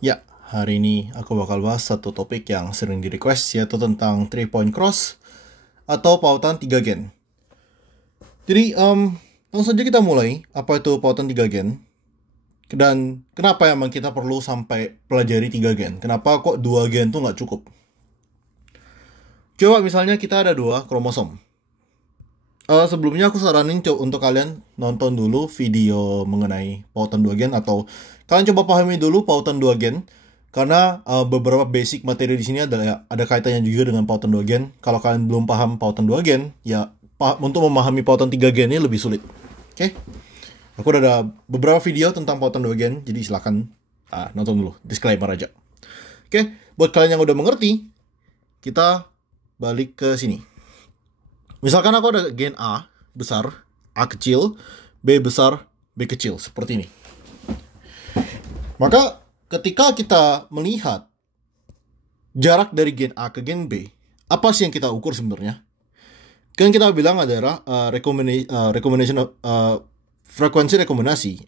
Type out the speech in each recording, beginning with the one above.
Ya, hari ini aku bakal bahas satu topik yang sering di-request, yaitu tentang 3-point cross atau pautan 3 gen. Jadi, langsung saja kita mulai. Apa itu pautan 3 gen? Dan kenapa emang kita perlu sampai pelajari 3 gen? Kenapa kok 2 gen tuh nggak cukup? Coba misalnya kita ada 2 kromosom. Sebelumnya aku saranin untuk kalian nonton dulu video mengenai pautan 2 gen, atau kalian coba pahami dulu pautan 2 gen, karena beberapa basic materi di sini ada kaitannya juga dengan pautan 2 gen. Kalau kalian belum paham pautan 2 gen, ya untuk memahami pautan 3 gen ini lebih sulit. Oke? Aku udah ada beberapa video tentang pautan 2 gen, jadi silakan nonton dulu. Disclaimer aja. Oke, buat kalian yang udah mengerti, kita balik ke sini. Misalkan aku ada gen A besar, A kecil, B besar, B kecil, seperti ini. Maka ketika kita melihat jarak dari gen A ke gen B, apa sih yang kita ukur sebenarnya? Kan kita bilang adalah frekuensi rekomendasi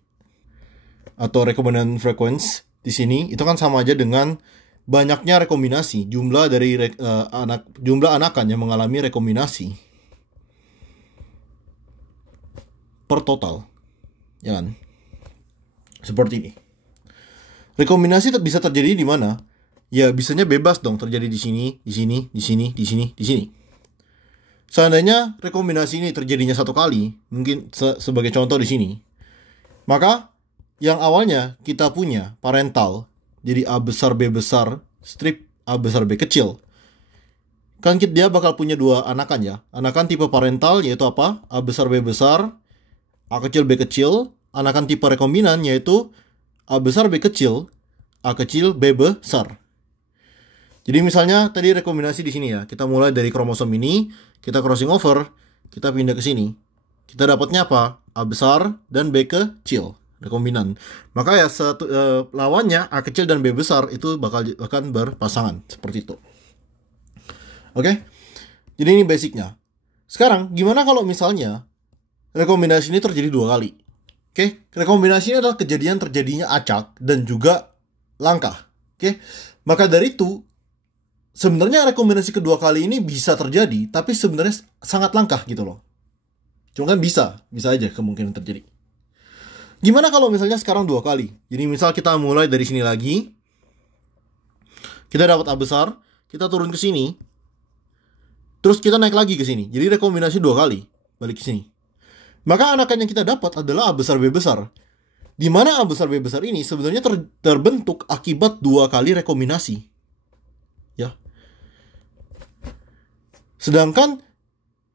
atau recombinant frequency di sini itu kan sama aja dengan banyaknya rekombinasi, jumlah dari jumlah anakan yang mengalami rekombinasi per total, ya kan? Seperti ini. Rekombinasi bisa terjadi di mana? Ya bisanya bebas dong, terjadi di sini, di sini, di sini, di sini, di sini. Seandainya rekombinasi ini terjadinya satu kali, mungkin sebagai contoh di sini, maka yang awalnya kita punya parental, jadi A besar B besar strip A besar B kecil, kan dia bakal punya dua anakan ya. Anakan tipe parental yaitu apa? A besar B besar, A kecil B kecil. Anakan tipe rekombinan yaitu A besar B kecil, A kecil B besar. Jadi misalnya tadi rekombinasi di sini ya. Kita mulai dari kromosom ini, kita crossing over, kita pindah ke sini. Kita dapatnya apa? A besar dan B kecil, rekombinan. Maka ya lawannya A kecil dan B besar itu akan berpasangan seperti itu. Oke? Jadi ini basicnya. Sekarang gimana kalau misalnya rekombinasi ini terjadi dua kali? Oke, rekombinasi ini adalah kejadian terjadinya acak dan juga langkah. Oke, maka dari itu sebenarnya rekombinasi kedua kali ini bisa terjadi, tapi sebenarnya sangat langkah gitu loh. Cuma kan bisa aja kemungkinan terjadi. Gimana kalau misalnya sekarang dua kali? Jadi misal kita mulai dari sini lagi, kita dapat A besar, kita turun ke sini, terus kita naik lagi ke sini. Jadi rekombinasi dua kali, balik ke sini. Maka anakan yang kita dapat adalah A besar B besar. Di mana A besar B besar ini sebenarnya terbentuk akibat dua kali rekombinasi. Ya. Sedangkan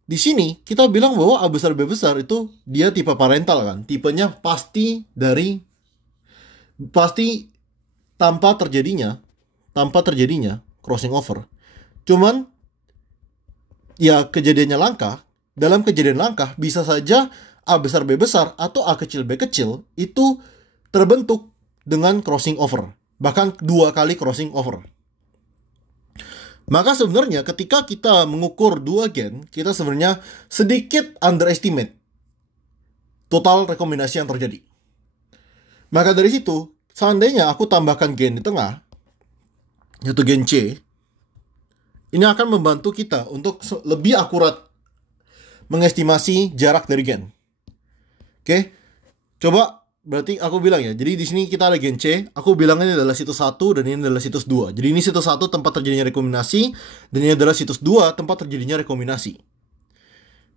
di sini kita bilang bahwa A besar B besar itu dia tipe parental kan. Tipenya pasti tanpa terjadinya crossing over. Cuman ya kejadiannya langka. Dalam kejadian langka bisa saja A besar B besar atau A kecil B kecil itu terbentuk dengan crossing over. Bahkan dua kali crossing over. Maka sebenarnya ketika kita mengukur dua gen, kita sebenarnya sedikit underestimate total rekombinasi yang terjadi. Maka dari situ, seandainya aku tambahkan gen di tengah, yaitu gen C, ini akan membantu kita untuk lebih akurat mengestimasi jarak dari gen. Oke, coba berarti aku bilang ya. Jadi di sini kita ada gen C. Aku bilang ini adalah situs 1 dan ini adalah situs 2. Jadi ini situs 1 tempat terjadinya rekombinasi dan ini adalah situs 2 tempat terjadinya rekombinasi.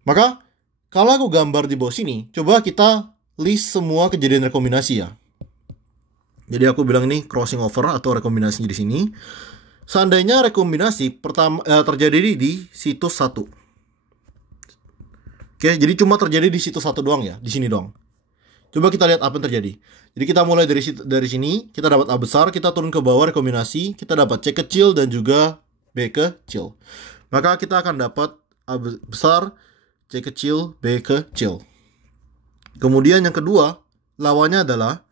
Maka kalau aku gambar di bawah sini, coba kita list semua kejadian rekombinasi ya. Jadi aku bilang ini crossing over atau rekombinasi di sini. Seandainya rekombinasi pertama terjadi di situs 1. Oke, jadi cuma terjadi di situs 1 doang ya, di sini doang. Coba kita lihat apa yang terjadi. Jadi kita mulai dari sini, kita dapat A besar, kita turun ke bawah rekombinasi, kita dapat C kecil dan juga B kecil. Maka kita akan dapat A besar, C kecil, B kecil. Kemudian yang kedua, lawannya adalah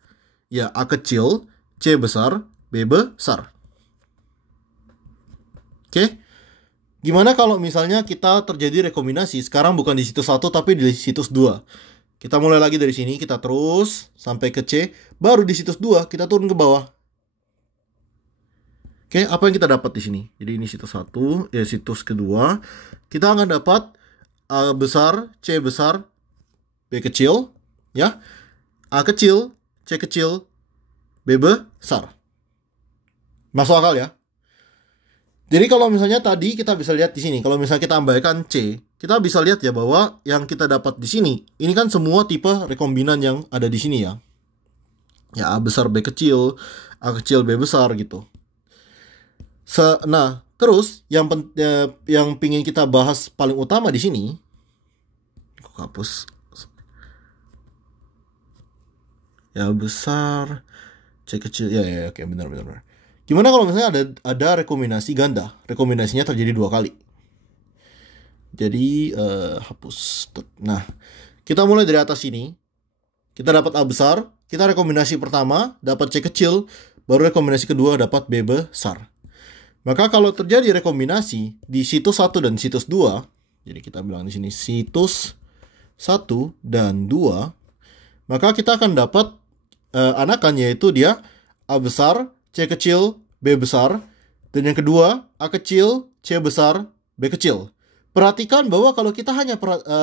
ya A kecil, C besar, B besar. Oke. Gimana kalau misalnya kita terjadi rekombinasi sekarang bukan di situs 1 tapi di situs 2. Kita mulai lagi dari sini, kita terus sampai ke C, baru di situs 2 kita turun ke bawah. Oke, apa yang kita dapat di sini? Jadi ini situs 1, situs kedua. Kita akan dapat A besar, C besar, B kecil, ya. A kecil, C kecil, B besar. Masuk akal ya? Jadi kalau misalnya tadi kita bisa lihat di sini, kalau misalnya kita ambaikan C, kita bisa lihat ya bahwa yang kita dapat di sini, ini kan semua tipe rekombinan yang ada di sini ya. Ya, A besar, B kecil, A kecil, B besar gitu. Nah, terus yang pingin kita bahas paling utama di sini, aku hapus. Ya besar, C kecil, ya, oke, benar. Gimana kalau misalnya ada rekombinasi ganda? Rekombinasinya terjadi 2 kali. Jadi hapus. Nah, kita mulai dari atas sini. Kita dapat A besar, kita rekombinasi pertama dapat C kecil, baru rekombinasi kedua dapat B besar. Maka kalau terjadi rekombinasi di situs 1 dan situs 2, jadi kita bilang di sini situs 1 dan 2, maka kita akan dapat anakan, yaitu dia A besar, C kecil, B besar, dan yang kedua A kecil, C besar, B kecil. Perhatikan bahwa kalau kita hanya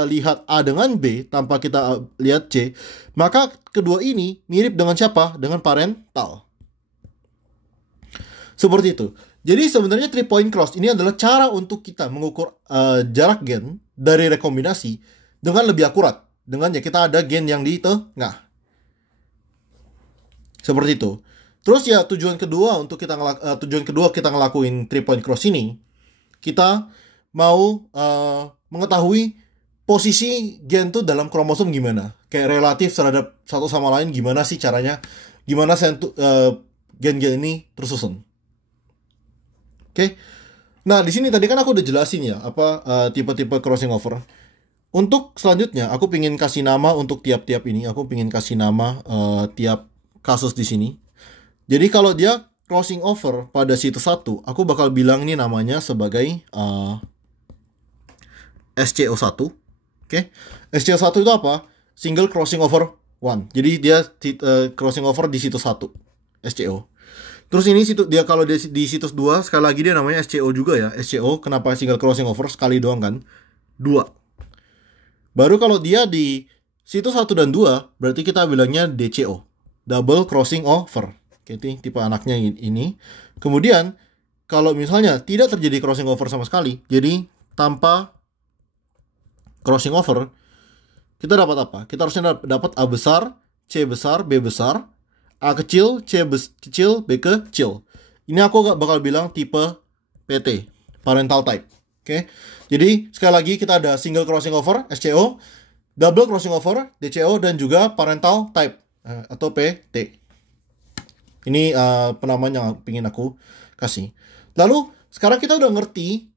lihat A dengan B tanpa kita lihat C, maka kedua ini mirip dengan siapa? Dengan parental. Seperti itu. Jadi sebenarnya 3-point cross ini adalah cara untuk kita mengukur jarak gen dari rekombinasi dengan lebih akurat. Dengan ya kita ada gen yang di tengah. Seperti itu. Terus ya tujuan kedua kita ngelakuin 3-point cross ini, kita mau mengetahui posisi gen tuh dalam kromosom gimana. Kayak relatif terhadap satu sama lain gimana sih caranya. Gimana gen-gen ini tersusun. Oke. Nah, di sini tadi kan aku udah jelasin ya apa tipe-tipe crossing over. Untuk selanjutnya aku pingin kasih nama untuk tiap-tiap ini. Aku pingin kasih nama tiap kasus di sini. Jadi kalau dia crossing over pada situs 1, aku bakal bilang ini namanya sebagai SCO1. Oke. SCO1 itu apa? Single crossing over 1. Jadi dia crossing over di situs 1. SCO. Terus ini dia kalau di situs 2, sekali lagi dia namanya SCO juga ya. SCO, kenapa single crossing over? Sekali doang kan? 2. Baru kalau dia di situs 1 dan 2, berarti kita bilangnya DCO. Double crossing over. Oke, tipe anaknya ini. Kemudian, kalau misalnya tidak terjadi crossing over sama sekali, jadi tanpa crossing over, kita dapat apa? Kita harusnya dapat A besar, C besar, B besar, A kecil, C kecil, B kecil. Ini aku bakal bilang tipe PT, parental type. Oke. Jadi sekali lagi kita ada single crossing over, SCO, double crossing over, DCO, dan juga parental type atau PT. Ini penamaan yang ingin aku kasih. Lalu sekarang kita udah ngerti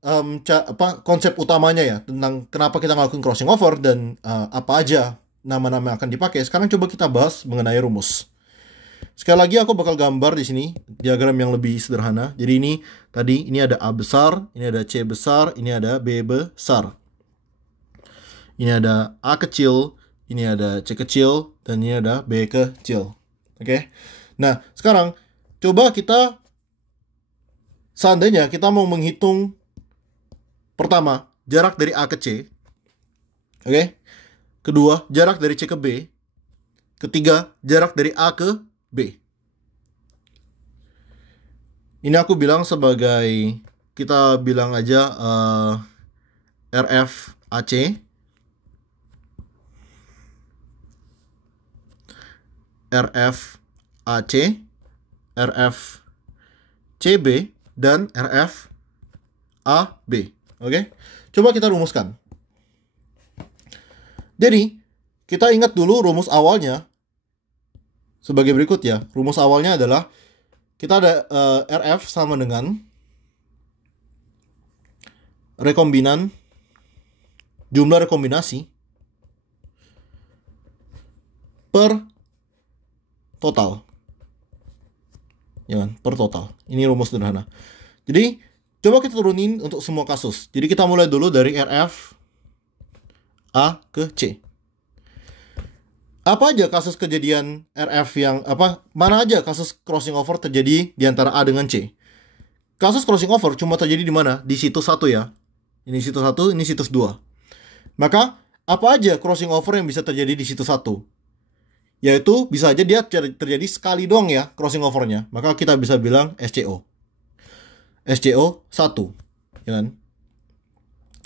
konsep utamanya ya tentang kenapa kita ngelakuin crossing over dan apa aja nama-nama yang akan dipakai. Sekarang coba kita bahas mengenai rumus. Sekali lagi aku bakal gambar di sini diagram yang lebih sederhana. Jadi ini ada A besar, ini ada C besar, ini ada B besar. Ini ada A kecil, ini ada C kecil, dan ini ada B kecil. Oke. Nah, sekarang coba kita seandainya kita mau menghitung pertama jarak dari A ke C. Oke. Kedua, jarak dari C ke B. Ketiga, jarak dari A ke B. Ini aku bilang sebagai, kita bilang aja RF AC, RF AC, RF CB, dan RF AB. Oke? Coba kita rumuskan. Jadi, kita ingat dulu rumus awalnya sebagai berikut ya. Rumus awalnya adalah kita ada RF sama dengan rekombinan, jumlah rekombinasi per total. Ya kan? Per total. Ini rumus sederhana. Jadi, coba kita turunin untuk semua kasus. Jadi kita mulai dulu dari RF A ke C. Apa aja kasus kejadian RF mana aja kasus crossing over terjadi di antara A dengan C? kasus crossing over cuma terjadi di mana? Di situs 1 ya. Ini situs 1, ini situs 2. Maka apa aja crossing over yang bisa terjadi di situs 1? Yaitu bisa aja dia terjadi sekali doang ya crossing overnya. Maka kita bisa bilang SCO. SCO 1, ya kan?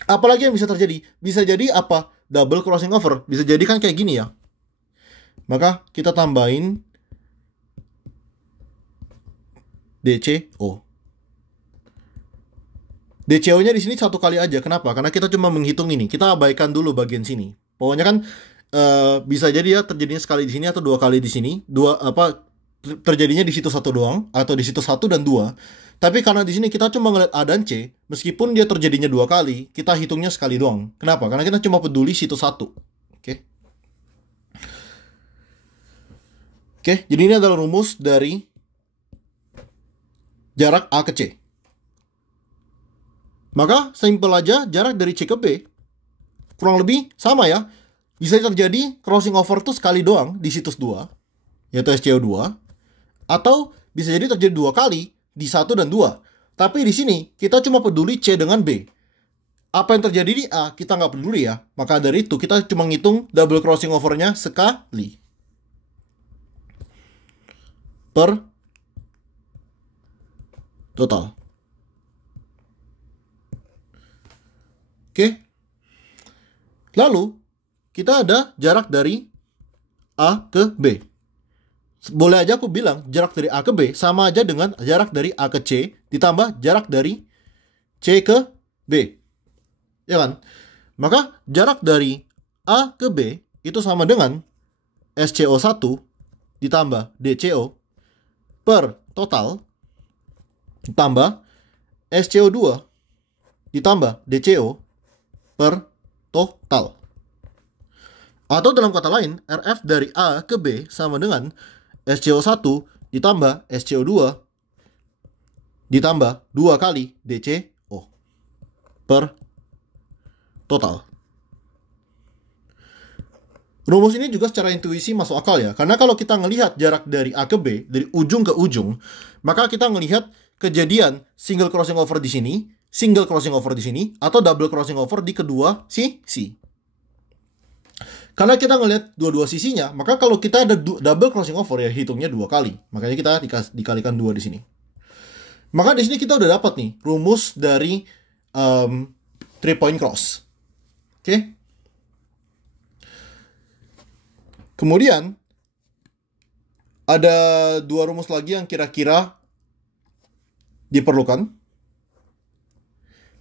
Apalagi yang bisa terjadi? Bisa jadi apa? Double crossing over. Bisa jadi kan kayak gini ya. Maka kita tambahin DCO. DCO-nya di sini satu kali aja. Kenapa? Karena kita cuma menghitung ini. Kita abaikan dulu bagian sini. Pokoknya kan bisa jadi ya terjadinya sekali di sini atau dua kali di sini. Terjadinya di situs 1 doang atau di situs 1 dan 2. Tapi karena di sini kita cuma ngeliat A dan C, meskipun dia terjadinya 2 kali, kita hitungnya sekali doang. Kenapa? Karena kita cuma peduli situs 1. Oke. Oke, jadi ini adalah rumus dari jarak A ke C. Maka simpel aja jarak dari C ke B kurang lebih sama ya. Bisa terjadi crossing over tuh sekali doang di situs 2, yaitu SCO2, atau bisa jadi terjadi 2 kali di 1 dan 2. Tapi di sini kita cuma peduli C dengan B. Apa yang terjadi di A kita nggak peduli ya. Maka dari itu kita cuma ngitung double crossing overnya sekali per total. Oke. Lalu kita ada jarak dari A ke B. Boleh aja aku bilang jarak dari A ke B sama aja dengan jarak dari A ke C ditambah jarak dari C ke B. Ya kan? Maka jarak dari A ke B itu sama dengan SCO1 ditambah DCO per total ditambah SCO2 ditambah DCO per total. Atau dalam kata lain, RF dari A ke B sama dengan SCO1 ditambah SCO2 ditambah 2 kali DCO per total. Rumus ini juga secara intuisi masuk akal ya. Karena kalau kita ngelihat jarak dari A ke B, dari ujung ke ujung, maka kita ngelihat kejadian single crossing over di sini, single crossing over di sini, atau double crossing over di kedua sisi. Karena kita ngelihat dua-dua sisinya, maka kalau kita ada double crossing over ya hitungnya 2 kali. Makanya kita dikalikan 2 di sini. Maka di sini kita udah dapat nih rumus dari 3-point cross. Oke. Kemudian ada 2 rumus lagi yang kira-kira diperlukan.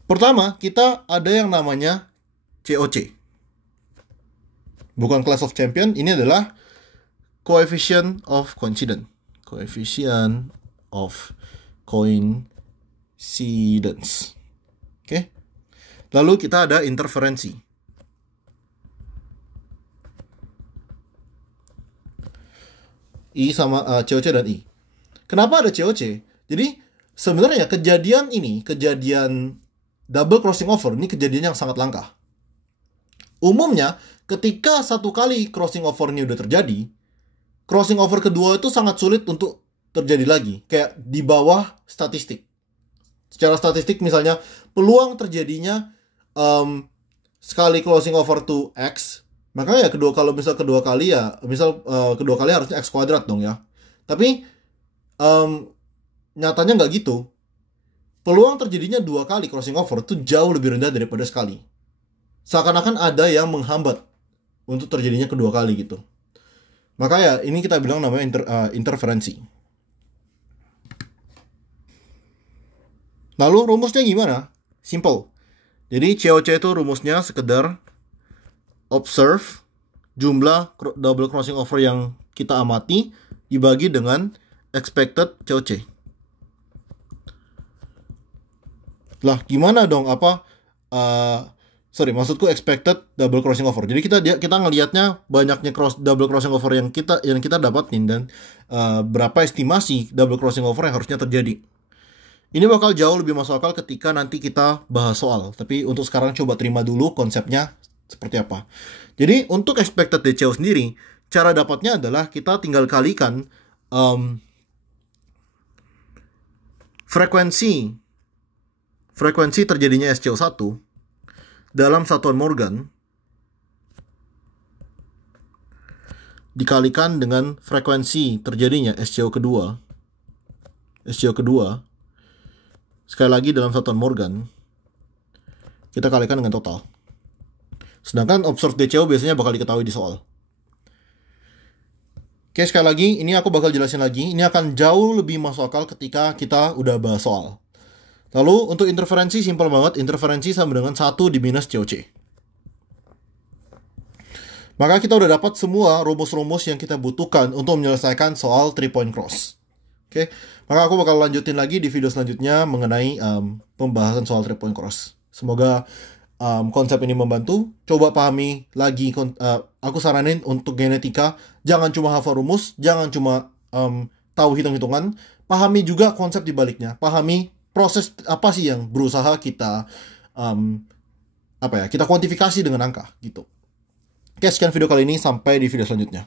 Pertama, kita ada yang namanya COC. Bukan class of champion, ini adalah coefficient of coincidence. Coefficient of coincidence. Oke. Lalu kita ada interferensi. I sama COC dan I. Kenapa ada COC? Jadi sebenarnya kejadian double crossing over ini kejadian yang sangat langka. Umumnya ketika satu kali crossing over ini udah terjadi, crossing over kedua itu sangat sulit untuk terjadi lagi. Kayak di bawah statistik. Secara statistik misalnya peluang terjadinya sekali crossing over to X, maka ya kedua kali harusnya X kuadrat dong ya. Tapi nyatanya nggak gitu. Peluang terjadinya 2 kali crossing over itu jauh lebih rendah daripada sekali. Seakan-akan ada yang menghambat untuk terjadinya kedua kali gitu. Maka ya ini kita bilang namanya interferensi. Lalu rumusnya gimana? Simple. Jadi COC itu rumusnya sekedar observe jumlah double crossing over yang kita amati dibagi dengan expected COC. Lah gimana dong maksudku expected double crossing over. Jadi kita ngelihatnya banyaknya double crossing over yang kita dapatin dan berapa estimasi double crossing over yang harusnya terjadi. Ini bakal jauh lebih masuk akal ketika nanti kita bahas soal. Tapi untuk sekarang coba terima dulu konsepnya seperti apa. Jadi untuk expected DCO sendiri, cara dapatnya adalah kita tinggal kalikan frekuensi frekuensi terjadinya SCO1 dalam satuan Morgan dikalikan dengan frekuensi terjadinya SCO kedua, sekali lagi dalam satuan Morgan, kita kalikan dengan total. Sedangkan observed DCO biasanya bakal diketahui di soal. Oke, sekali lagi, ini aku bakal jelasin lagi. Ini akan jauh lebih masuk akal ketika kita udah bahas soal. Lalu, untuk interferensi, simpel banget. Interferensi sama dengan 1 diminus COC. Maka kita udah dapat semua rumus-rumus yang kita butuhkan untuk menyelesaikan soal 3-point cross. Oke, maka aku bakal lanjutin lagi di video selanjutnya mengenai pembahasan soal 3-point cross. Semoga konsep ini membantu. Coba pahami lagi. Aku saranin untuk genetika, jangan cuma hafal rumus, jangan cuma tahu hitung-hitungan, pahami juga konsep di baliknya. Pahami proses apa sih yang berusaha kita kita kuantifikasi dengan angka gitu. Oke, sekian video kali ini, sampai di video selanjutnya.